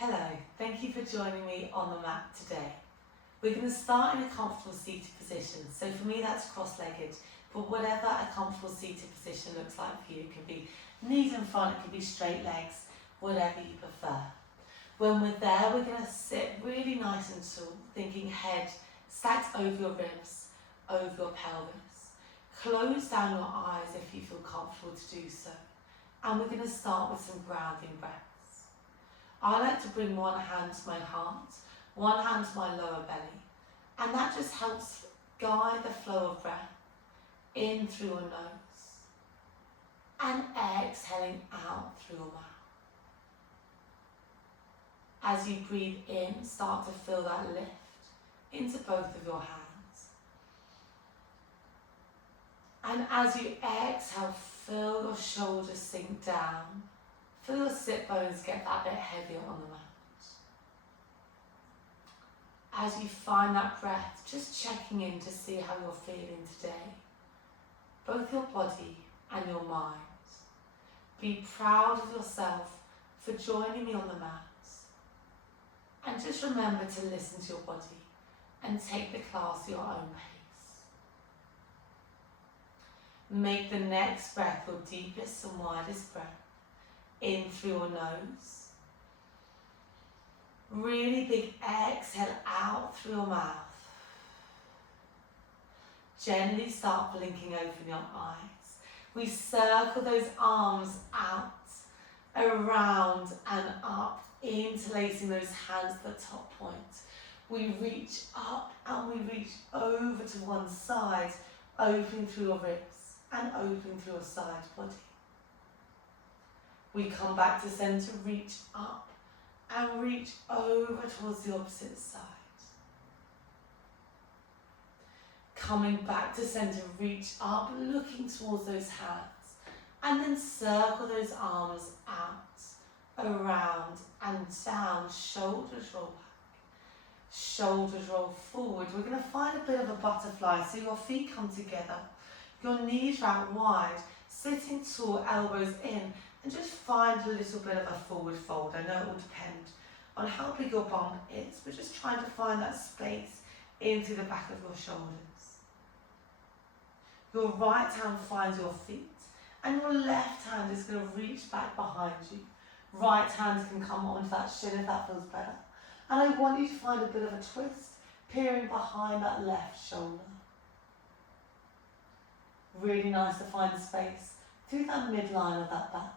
Hello, thank you for joining me on the mat today. We're going to start in a comfortable seated position. So for me that's cross-legged, but whatever a comfortable seated position looks like for you, it can be knees in front, it can be straight legs, whatever you prefer. When we're there, we're going to sit really nice and tall, thinking head stacked over your ribs, over your pelvis. Close down your eyes if you feel comfortable to do so. And we're going to start with some grounding breaths. I like to bring one hand to my heart, one hand to my lower belly, and that just helps guide the flow of breath in through your nose and exhaling out through your mouth. As you breathe in, start to feel that lift into both of your hands. And as you exhale, feel your shoulders sink down. Feel your sit bones get that bit heavier on the mat. As you find that breath, just checking in to see how you're feeling today. Both your body and your mind. Be proud of yourself for joining me on the mat. And just remember to listen to your body and take the class at your own pace. Make the next breath your deepest and widest breath. In through your nose. Really big exhale out through your mouth. Gently start blinking open your eyes. We circle those arms out, around and up, interlacing those hands at the top point. We reach up and we reach over to one side, opening through your ribs and opening through your side body. We come back to centre, reach up and reach over towards the opposite side. Coming back to centre, reach up, looking towards those hands, and then circle those arms out, around and down, shoulders roll back, shoulders roll forward. We're going to find a bit of a butterfly, so your feet come together, your knees are out wide, sitting tall, elbows in, and just find a little bit of a forward fold. I know it will depend on how big your bum is, but just trying to find that space into the back of your shoulders. Your right hand finds your feet, and your left hand is going to reach back behind you. Right hand can come onto that shin if that feels better. And I want you to find a bit of a twist, peering behind that left shoulder. Really nice to find space through that midline of that back.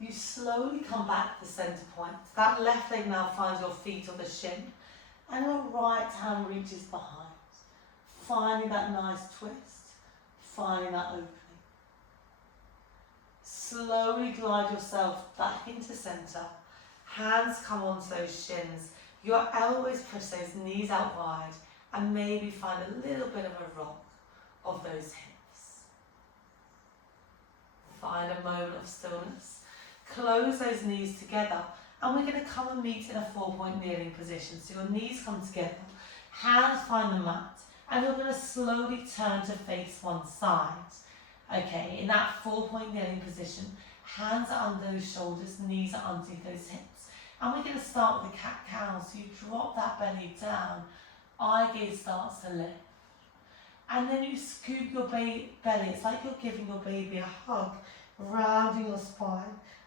You slowly come back to the centre point. That left leg now finds your feet on the shin, and your right hand reaches behind, finding that nice twist, finding that opening. Slowly glide yourself back into centre. Hands come onto those shins. Your elbows push those knees out wide, and maybe find a little bit of a rock of those hips. Find a moment of stillness. Close those knees together, and we're going to come and meet in a 4-point kneeling position. So your knees come together, hands find the mat, and you're going to slowly turn to face one side. Okay, in that 4-point kneeling position, hands are under those shoulders, knees are underneath those hips. And we're going to start with the cat-cow, so you drop that belly down, eye gaze starts to lift. And then you scoop your belly, it's like you're giving your baby a hug, rounding your spine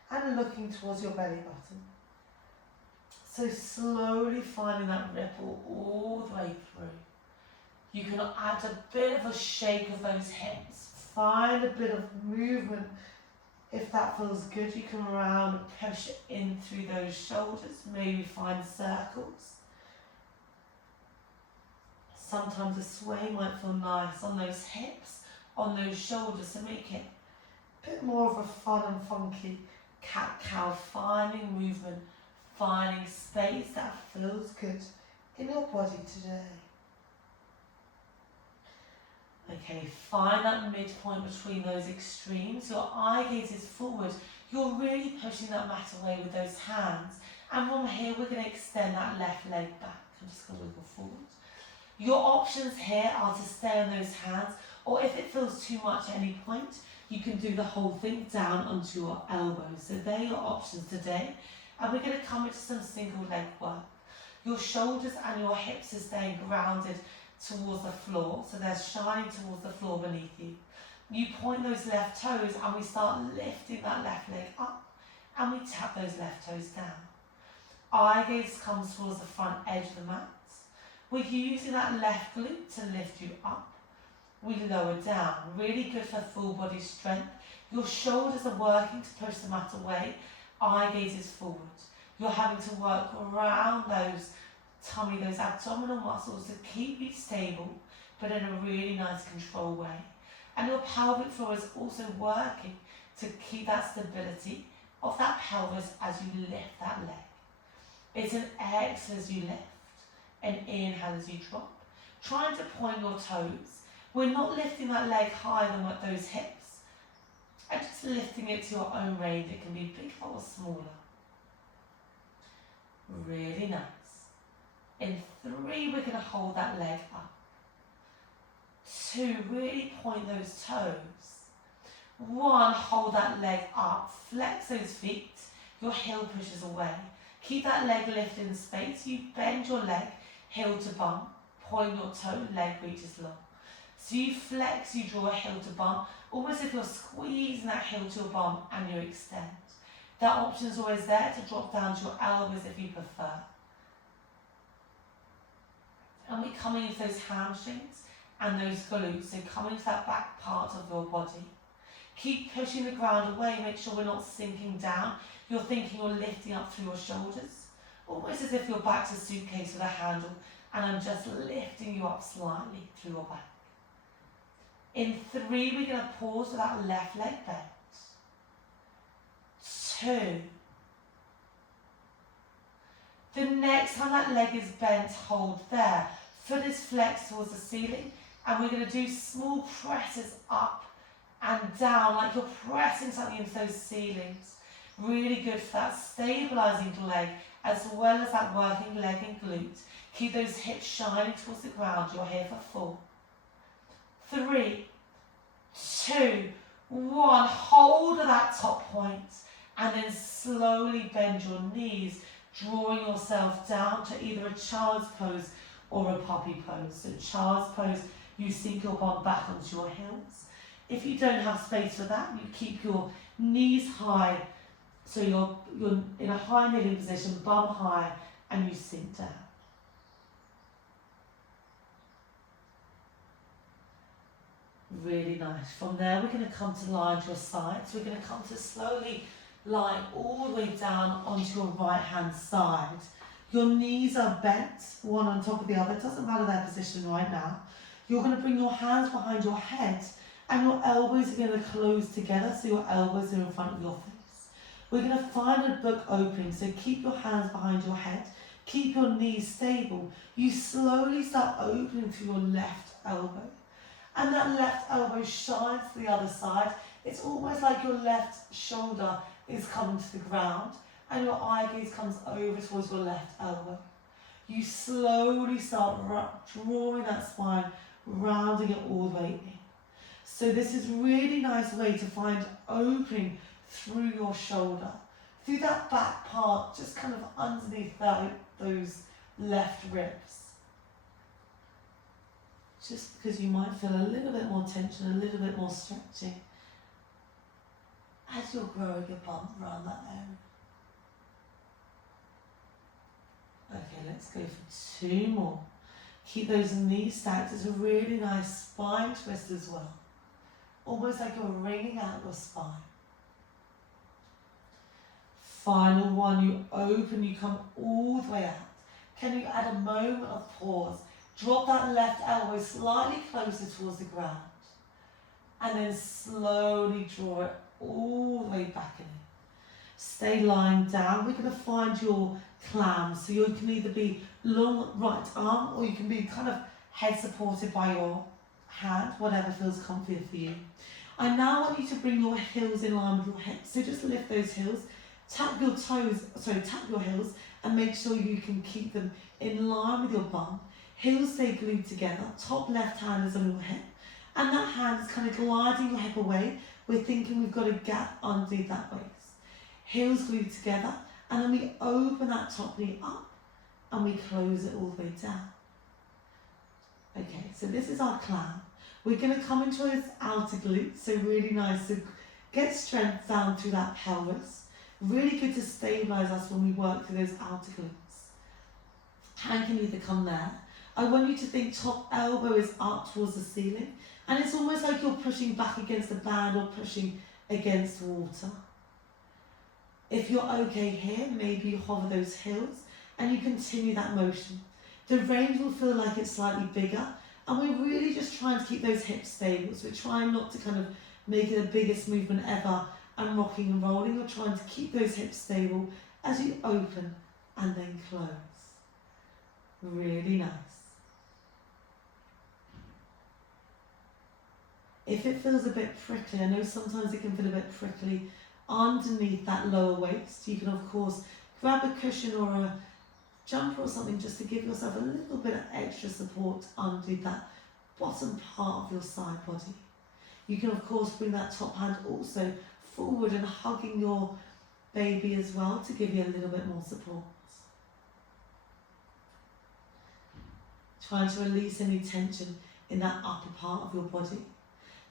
and looking towards your belly button. So slowly finding that ripple all the way through. You can add a bit of a shake of those hips, find a bit of movement. If that feels good, you can round and push it in through those shoulders, maybe find circles. Sometimes a sway might feel nice on those hips, on those shoulders, so make it a bit more of a fun and funky cat-cow, finding movement, finding space that feels good in your body today. Okay, find that midpoint between those extremes. Your eye gaze is forward. You're really pushing that mat away with those hands. And from here, we're going to extend that left leg back. I'm just going to wiggle forward. Your options here are to stay on those hands, or if it feels too much at any point, You can do the whole thing down onto your elbows. So they're your options today. And we're going to come into some single leg work. Your shoulders and your hips are staying grounded towards the floor. So they're shining towards the floor beneath you. You point those left toes and we start lifting that left leg up. And we tap those left toes down. Eye gaze comes towards the front edge of the mat. We're using that left glute to lift you up. We lower down, really good for full body strength. Your shoulders are working to push the mat away. Eye gaze is forward. You're having to work around those tummy, those abdominal muscles to keep you stable, but in a really nice control way. And your pelvic floor is also working to keep that stability of that pelvis as you lift that leg. It's an exhale as you lift, an inhale as you drop. Trying to point your toes. We're not lifting that leg higher than what those hips. And just lifting it to your own range. It can be bigger or smaller. Really nice. In 3, we're going to hold that leg up. 2, really point those toes. 1, hold that leg up. Flex those feet. Your heel pushes away. Keep that leg lifted in space. You bend your leg, heel to bum. Point your toe, leg reaches long. So you flex, you draw a heel to bum, almost if you're squeezing that heel to your bum and you extend. That option is always there to drop down to your elbows if you prefer. And we're coming into those hamstrings and those glutes, so coming to that back part of your body. Keep pushing the ground away, make sure we're not sinking down. You're thinking you're lifting up through your shoulders, almost as if your back's a suitcase with a handle, and I'm just lifting you up slightly through your back. In 3, we're going to pause with that left leg bent. 2. The next time that leg is bent, hold there. Foot is flexed towards the ceiling, and we're going to do small presses up and down, like you're pressing something into those ceilings. Really good for that stabilizing leg, as well as that working leg and glute. Keep those hips shining towards the ground. You're here for 4. 3, 2, 1. Hold at that top point and then slowly bend your knees, drawing yourself down to either a child's pose or a puppy pose. So child's pose, you sink your bum back onto your heels. If you don't have space for that, you keep your knees high, so you're in a high kneeling position, bum high, and you sink down. Really nice. From there, we're going to come to lie onto your sides. We're going to come to slowly lie all the way down onto your right hand side. Your knees are bent, one on top of the other. It doesn't matter their position right now. You're going to bring your hands behind your head, and your elbows are going to close together, so your elbows are in front of your face. We're going to find a book opening, so keep your hands behind your head. Keep your knees stable. You slowly start opening through your left elbow. And that left elbow shines to the other side. It's almost like your left shoulder is coming to the ground and your eye gaze comes over towards your left elbow. You slowly start drawing that spine, rounding it all the way in. So this is a really nice way to find opening through your shoulder, through that back part, just kind of underneath those left ribs. Just because you might feel a little bit more tension, a little bit more stretching as you're growing your bum around that area. Okay, let's go for 2 more. Keep those knees stacked. It's a really nice spine twist as well. Almost like you're wringing out your spine. Final one, you open, you come all the way out. Can you add a moment of pause? Drop that left elbow slightly closer towards the ground. And then slowly draw it all the way back in. Stay lying down. We're going to find your clams. So you can either be long right arm or you can be kind of head supported by your hand, whatever feels comfier for you. I now want you to bring your heels in line with your hips. So just lift those heels, tap your heels and make sure you can keep them in line with your bum. Heels stay glued together, top left hand is on your hip, and that hand is kind of gliding your hip away, we're thinking we've got a gap underneath that waist. Heels glued together, and then we open that top knee up and we close it all the way down. Okay, so this is our clown. We're going to come into those outer glutes, so really nice to get strength down through that pelvis. Really good to stabilise us when we work through those outer glutes. Hand can either come there. I want you to think top elbow is up towards the ceiling, and it's almost like you're pushing back against the band or pushing against water. If you're okay here, maybe you hover those heels and you continue that motion. The range will feel like it's slightly bigger, and we're really just trying to keep those hips stable. So we're trying not to kind of make it the biggest movement ever and rocking and rolling. We're trying to keep those hips stable as you open and then close. Really nice. If it feels a bit prickly, I know sometimes it can feel a bit prickly underneath that lower waist, you can of course grab a cushion or a jumper or something just to give yourself a little bit of extra support underneath that bottom part of your side body. You can of course bring that top hand also forward and hugging your baby as well to give you a little bit more support. Trying to release any tension in that upper part of your body.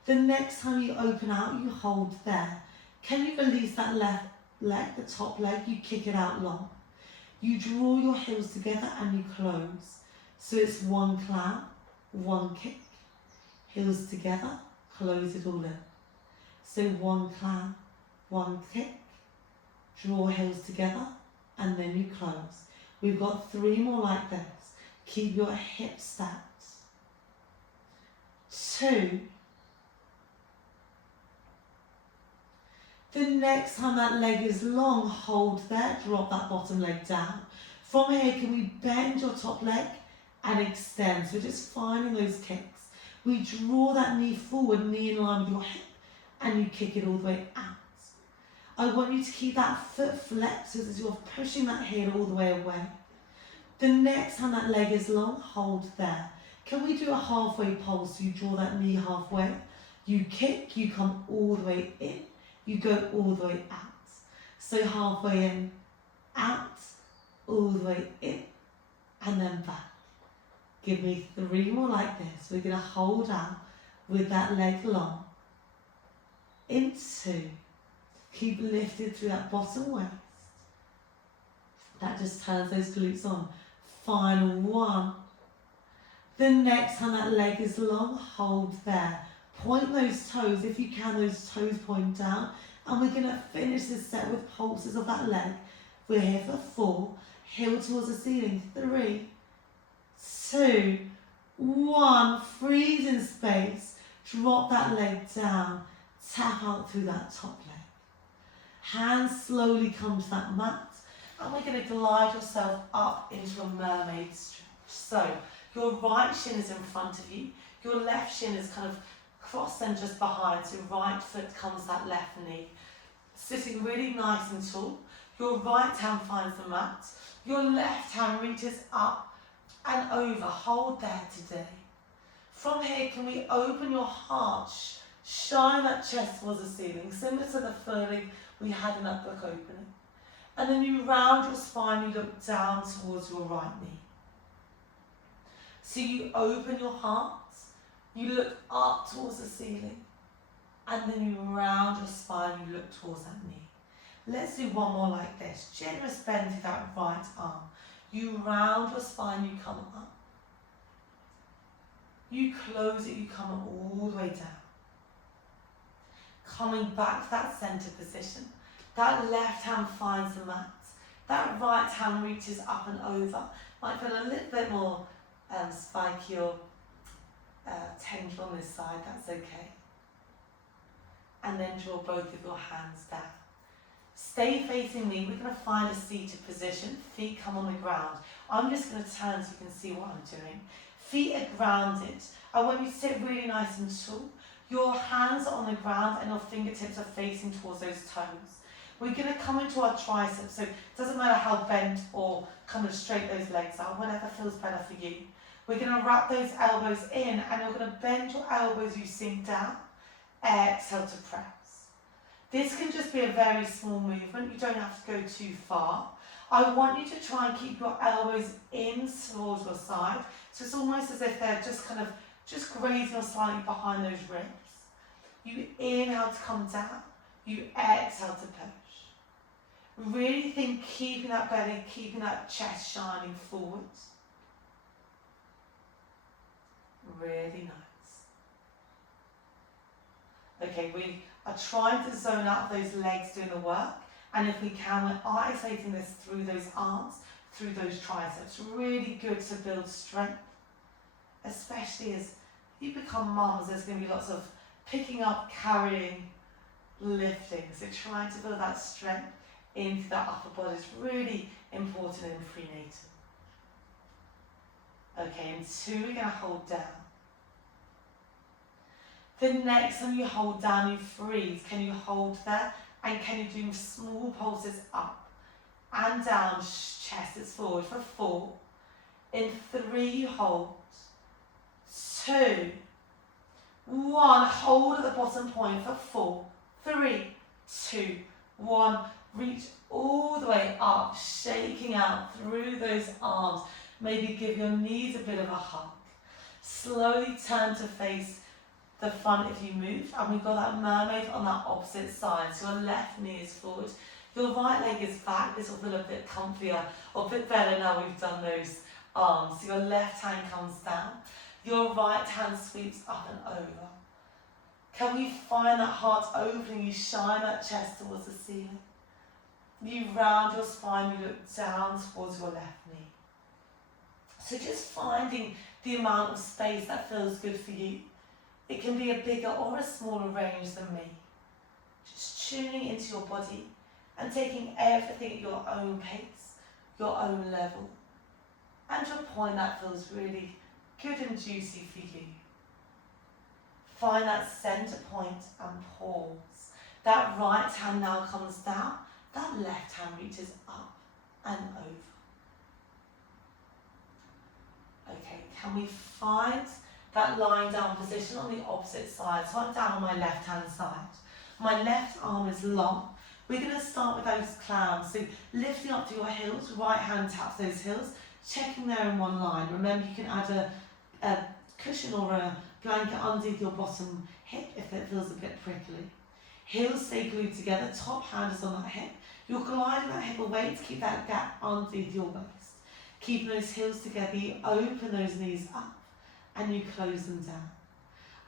The next time you open out, you hold there. Can you release that left leg, the top leg? You kick it out long. You draw your heels together and you close. So it's one clown, one kick, heels together, close it all in. So one clown, one kick, draw heels together, and then you close. We've got 3 more like this. Keep your hips stacked. 2. The next time that leg is long, hold there, drop that bottom leg down. From here, can we bend your top leg and extend? So just finding those kicks. We draw that knee forward, knee in line with your hip, and you kick it all the way out. I want you to keep that foot flexed as you're pushing that heel all the way away. The next time that leg is long, hold there. Can we do a halfway pulse? You draw that knee halfway, you kick, you come all the way in, you go all the way out. So halfway in, out, all the way in, and then back. Give me 3 more like this. We're going to hold out with that leg long. Into. Keep lifted through that bottom waist. That just turns those glutes on. Final 1. The next time that leg is long, hold there. Point those toes, if you can, those toes point down. And we're going to finish this set with pulses of that leg. We're here for 4. Heel towards the ceiling. 3, 2, 1. Freeze in space. Drop that leg down. Tap out through that top leg. Hands slowly come to that mat. And we're going to glide yourself up into a mermaid stretch. So your right shin is in front of you. Your left shin is kind of crossed and just behind. So right foot comes that left knee. Sitting really nice and tall. Your right hand finds the mat. Your left hand reaches up and over. Hold there today. From here, can we open your heart? Shine that chest towards the ceiling. Similar to the furling we had in that book opening. And then you round your spine, you look down towards your right knee. So you open your heart, you look up towards the ceiling, and then you round your spine, you look towards that knee. Let's do one more like this. Generous bend to that right arm. You round your spine, you come up. You close it, you come all the way down. Coming back to that center position. That left hand finds the mat. That right hand reaches up and over. Might feel a little bit more spiky or tender on this side, that's okay. And then draw both of your hands down. Stay facing me. We're going to find a seated position. Feet come on the ground. I'm just going to turn so you can see what I'm doing. Feet are grounded. I want you to sit really nice and tall. Your hands are on the ground and your fingertips are facing towards those toes. We're going to come into our triceps, so it doesn't matter how bent or kind of straight those legs are, whatever feels better for you. We're going to wrap those elbows in and you're going to bend your elbows, you sink down, exhale to press. This can just be a very small movement. You don't have to go too far. I want you to try and keep your elbows in towards your side. So it's almost as if they're just kind of just grazing or slightly behind those ribs. You inhale to come down. You exhale to push. Really think keeping that belly, keeping that chest shining forwards. Really nice. Okay, we are trying to zone out those legs doing the work. And if we can, we're isolating this through those arms, through those triceps. Really good to build strength. Especially as you become mums, there's going to be lots of picking up, carrying, lifting. So trying to build that strength into that upper body is really important in prenatal. Okay, and 2 we're going to hold down. The next time you hold down, you freeze. Can you hold there? And can you do small pulses up and down, chest is forward for 4. In 3, you hold. 2, 1, hold at the bottom point for 4, 3, 2, 1. Reach all the way up, shaking out through those arms. Maybe give your knees a bit of a hug. Slowly turn to face the front if you move, and we've got that mermaid on that opposite side. So your left knee is forward, your right leg is back. This will feel a bit comfier or a bit better now we've done those arms. So your left hand comes down, your right hand sweeps up and over. Can we find that heart opening? You shine that chest towards the ceiling. You round your spine, you look down towards your left knee. So just finding the amount of space that feels good for you. It can be a bigger or a smaller range than me. Just tuning into your body and taking everything at your own pace, your own level, and to a point that feels really good and juicy for you. Find that centre point and pause. That right hand now comes down, that left hand reaches up and over. Okay, can we find that lying down position on the opposite side? So I'm down on my left hand side. My left arm is long. We're going to start with those clams. So lifting up to your heels, right hand taps those heels, checking there in one line. Remember, you can add a cushion or a blanket underneath your bottom hip if it feels a bit prickly. Heels stay glued together, top hand is on that hip. You're gliding that hip away to keep that gap underneath your waist. Keeping those heels together, you open those knees up and you close them down.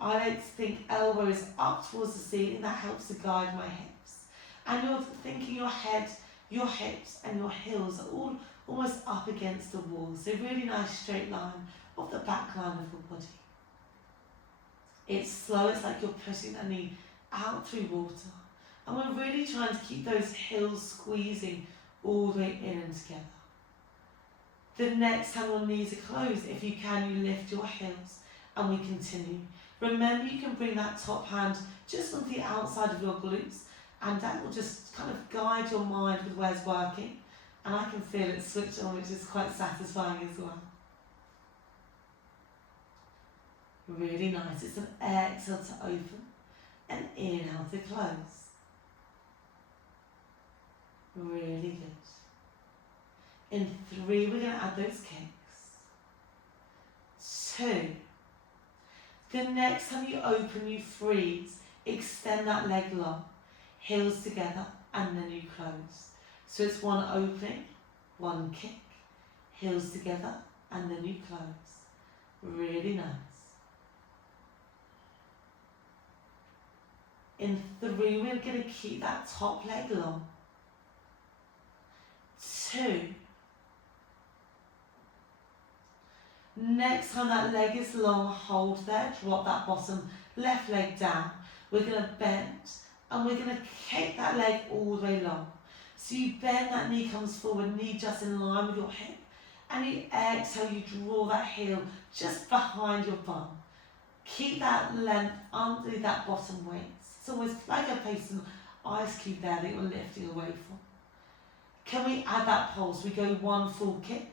I like to think elbows up towards the ceiling. That helps to guide my hips. And you're thinking your head, your hips and your heels are all almost up against the wall. So really nice straight line of the back line of your body. It's slow, it's like you're pushing the knee out through water. And we're really trying to keep those heels squeezing all the way in and together. The next time your knees are closed, if you can, you lift your heels and we continue. Remember, you can bring that top hand just onto the outside of your glutes, and that will just kind of guide your mind with where's working. And I can feel it switch on, which is quite satisfying as well. Really nice. It's an exhale to open and inhale to close. Really good. In 3, we're going to add those kicks. 2. The next time you open, you freeze. Extend that leg long. Heels together and then you close. So it's 1 opening, 1 kick. Heels together and then you close. Really nice. In 3, we're going to keep that top leg long. 2. Next time that leg is long, hold there, drop that bottom left leg down. We're going to bend and we're going to kick that leg all the way long. So you bend, that knee comes forward, knee just in line with your hip. And you exhale, you draw that heel just behind your bum. Keep that length underneath that bottom weight. It's almost like a piece of ice cube there that you're lifting away from. Can we add that pulse? We go 1 full kick.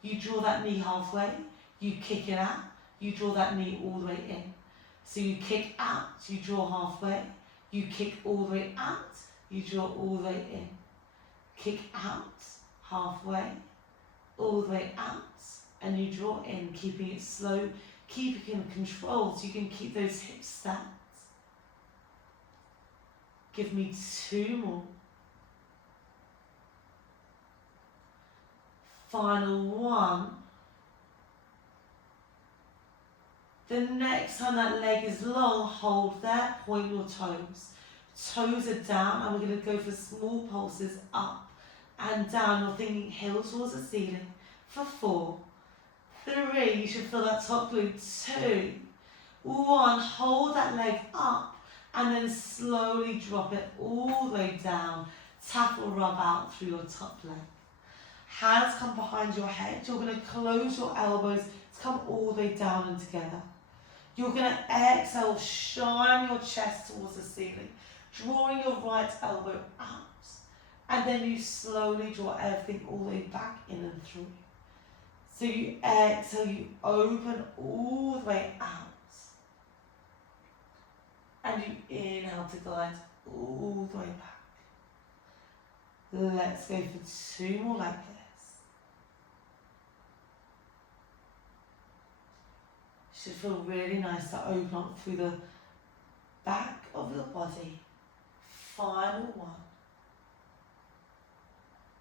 You draw that knee halfway. You kick it out, you draw that knee all the way in. So you kick out, you draw halfway, You kick all the way out, you draw all the way in. Kick out, halfway, all the way out, and you draw in, keeping it slow, keeping it in control so you can keep those hips stacked. Give me 2 more. Final 1. The next time that leg is long, hold there, point your toes. Toes are down, and we're going to go for small pulses up and down. You're thinking heel towards the ceiling for 4, 3, you should feel that top glute, 2, 1, hold that leg up and then slowly drop it all the way down. Tap or rub out through your top leg. Hands come behind your head. You're going to close your elbows to come all the way down and together. You're going to exhale, shine your chest towards the ceiling, drawing your right elbow out. And then you slowly draw everything all the way back in and through. So you exhale, you open all the way out. And you inhale to glide all the way back. Let's go for 2 more like this. Should feel really nice to open up through the back of your body. Final 1.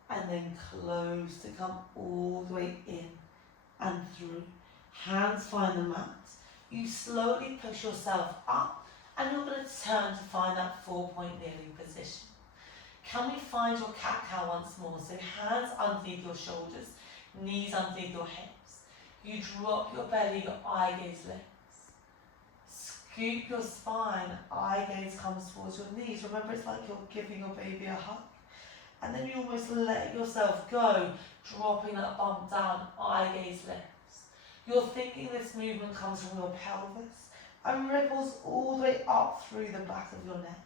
And then close to come all the way in and through. Hands find the mat. You slowly push yourself up and you're going to turn to find that 4-point kneeling position. Can we find your cat-cow once more? So hands underneath your shoulders, knees underneath your hips. You drop your belly, your eye gaze lifts. Scoop your spine, eye gaze comes towards your knees. Remember, it's like you're giving your baby a hug. And then you almost let yourself go, dropping that bump down, eye gaze lifts. You're thinking this movement comes from your pelvis and ripples all the way up through the back of your neck.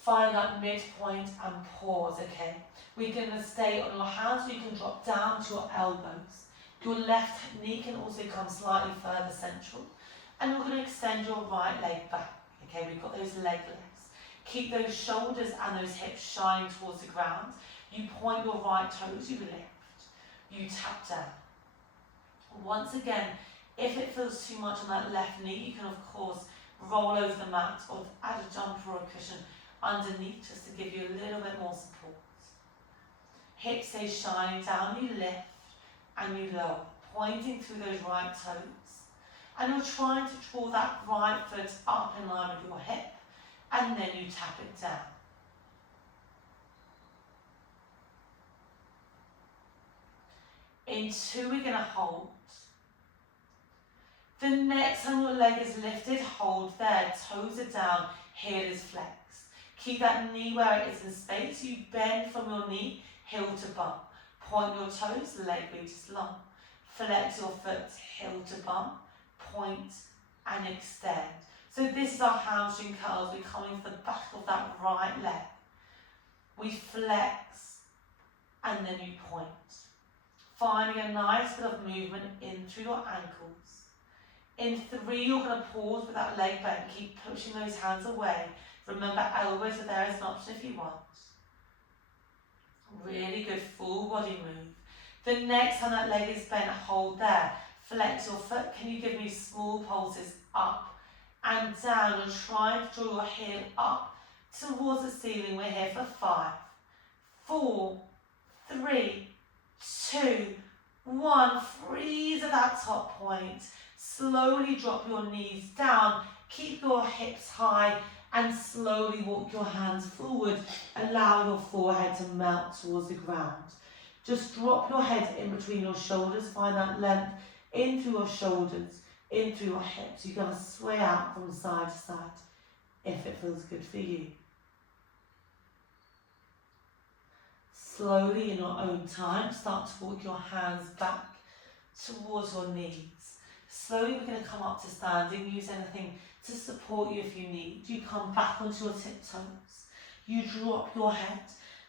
Find that midpoint and pause, okay? We're going to stay on your hands so you can drop down to your elbows. Your left knee can also come slightly further central. And you're going to extend your right leg back, okay? We've got those leg lifts. Keep those shoulders and those hips shining towards the ground. You point your right toes, you lift. You tap down. Once again, if it feels too much on that left knee, you can of course roll over the mat or add a jumper or a cushion underneath just to give you a little bit more support. Hips stay shining down, you lift and you lower, pointing through those right toes. And you're trying to draw that right foot up in line with your hip, and then you tap it down. In 2, we're going to hold. The next time your leg is lifted, hold there, toes are down, heel is flexed. Keep that knee where it is in space. You bend from your knee, heel to bum. Point your toes, leg reaches long. Flex your foot, heel to bum, point and extend. So this is our hamstring curls. We're coming to the back of that right leg. We flex and then you point. Finding a nice bit of movement in through your ankles. In 3, you're going to pause with that leg bent. Keep pushing those hands away. Remember, elbows are there as an option if you want. Really good full body move. The next time that leg is bent, hold there. Flex your foot. Can you give me small pulses up and down, and try to draw your heel up towards the ceiling. We're here for 5, 4, 3, 2, 1. Freeze at that top point. Slowly drop your knees down. Keep your hips high and slowly walk your hands forward. Allow your forehead to melt towards the ground. Just drop your head in between your shoulders. Find that length in through your shoulders, in through your hips. You can sway out from side to side if it feels good for you. Slowly, in your own time, start to walk your hands back towards your knees. Slowly, we're going to come up to standing. Use anything to support you if you need. You come back onto your tiptoes. You drop your head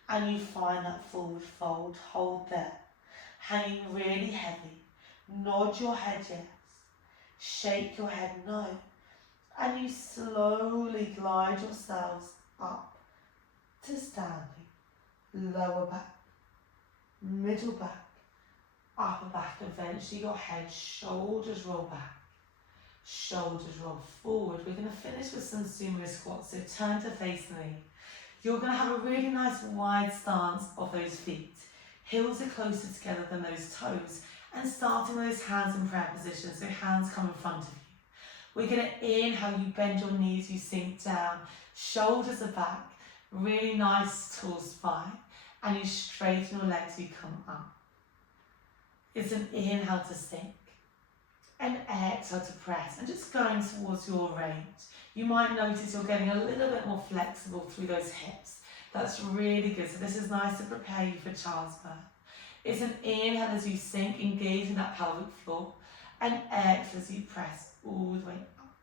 and you find that forward fold. Hold there. Hanging really heavy. Nod your head yes. Shake your head no. and you slowly glide yourselves up to standing, lower back, middle back, upper back. Eventually your head, shoulders roll back, shoulders roll forward. We're going to finish with some sumo squats, so turn to face me. You're going to have a really nice wide stance of those feet. Heels are closer together than those toes, and starting with those hands in prayer position, so hands come in front of you. We're going to inhale, you bend your knees, you sink down, shoulders are back, really nice tall spine, and you straighten your legs, you come up. It's an inhale to sink, an exhale to press, and just going towards your range. You might notice you're getting a little bit more flexible through those hips. That's really good. So this is nice to prepare you for child's birth. It's an inhale as you sink, engaging that pelvic floor, and exhale as you press all the way up.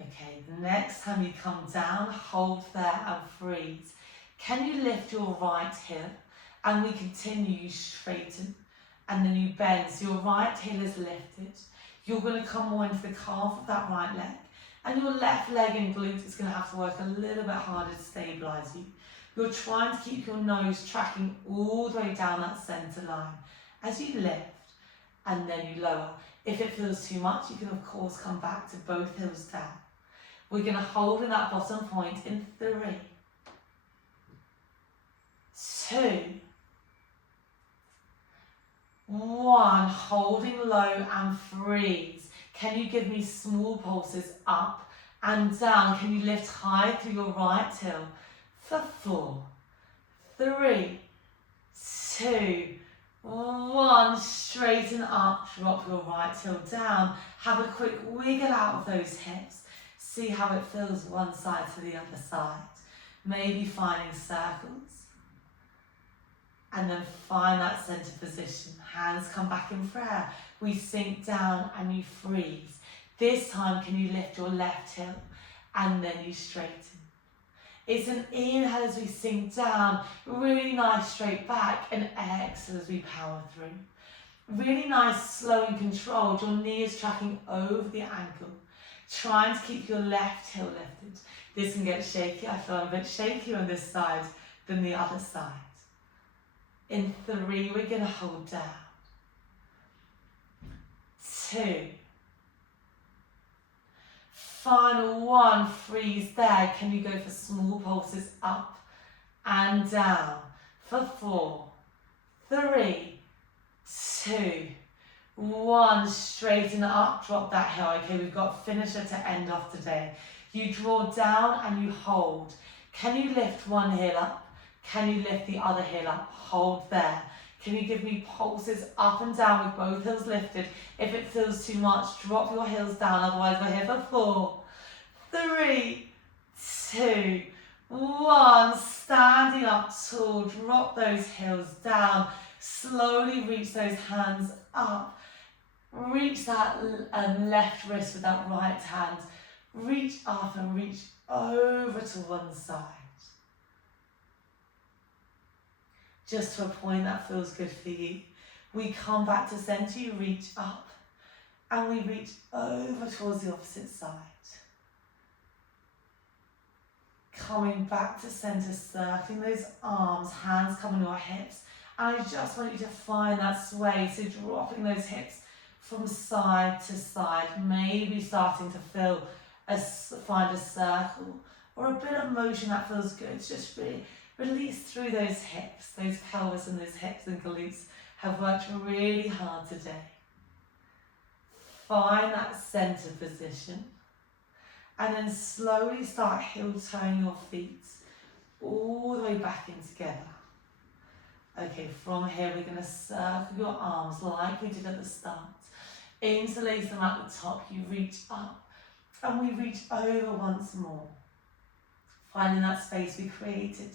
Okay, the next time you come down, hold there and freeze. Can you lift your right heel? And we continue, you straighten, and then you bend. So your right heel is lifted. You're going to come more into the calf of that right leg. And your left leg and glute is going to have to work a little bit harder to stabilise you. You're trying to keep your nose tracking all the way down that centre line as you lift and then you lower. If it feels too much, you can of course come back to both heels down. We're going to hold in that bottom point in 3, 2, 1. Holding low and freeze. Can you give me small pulses up and down? Can you lift high through your right heel? For 4, 3, 2, 1. Straighten up, drop your right heel down. Have a quick wiggle out of those hips. See how it feels one side to the other side. Maybe finding circles. And then find that center position. Hands come back in prayer. We sink down and you freeze. This time, can you lift your left heel and then you straighten. It's an inhale as we sink down, really nice straight back, and exhale as we power through. Really nice, slow and controlled. Your knee is tracking over the ankle. Trying to keep your left heel lifted. This can get shaky. I feel I'm a bit shaky on this side than the other side. In 3, we're going to hold down. 2. Final 1, freeze there. Can you go for small pulses up and down? For 4, 3, 2, 1. Straighten up, drop that heel. Okay, we've got finisher to end off today. You draw down and you hold. Can you lift one heel up? Can you lift the other heel up? Hold there. Can you give me pulses up and down with both heels lifted? If it feels too much, drop your heels down. Otherwise, we're here for 4, 3, 2, 1. Standing up tall, drop those heels down. Slowly reach those hands up. Reach that left wrist with that right hand. Reach up and reach over to one side. Just to a point that feels good for you. We come back to center, you reach up, and we reach over towards the opposite side. Coming back to center, circling those arms, hands come on your hips, and I just want you to find that sway, so dropping those hips from side to side, maybe starting to find a circle, or a bit of motion that feels good. Just really release through those hips. Those pelvis and those hips and glutes have worked really hard today. Find that center position. And then slowly start heel-toeing your feet all the way back in together. Okay, from here we're going to circle your arms like we did at the start. Interlace them at the top, you reach up. And we reach over once more. Finding that space we created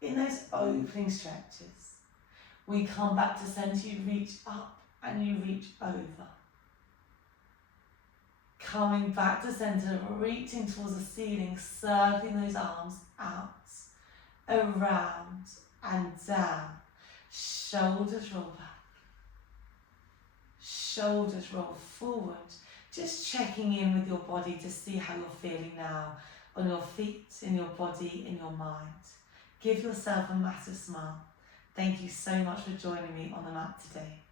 in those opening stretches. We come back to center, you reach up and you reach over. Coming back to center, reaching towards the ceiling, circling those arms out, around and down. Shoulders roll back. shoulders roll forward. Just checking in with your body to see how you're feeling now on your feet, in your body, in your mind. Give yourself a massive smile. Thank you so much for joining me on the mat today.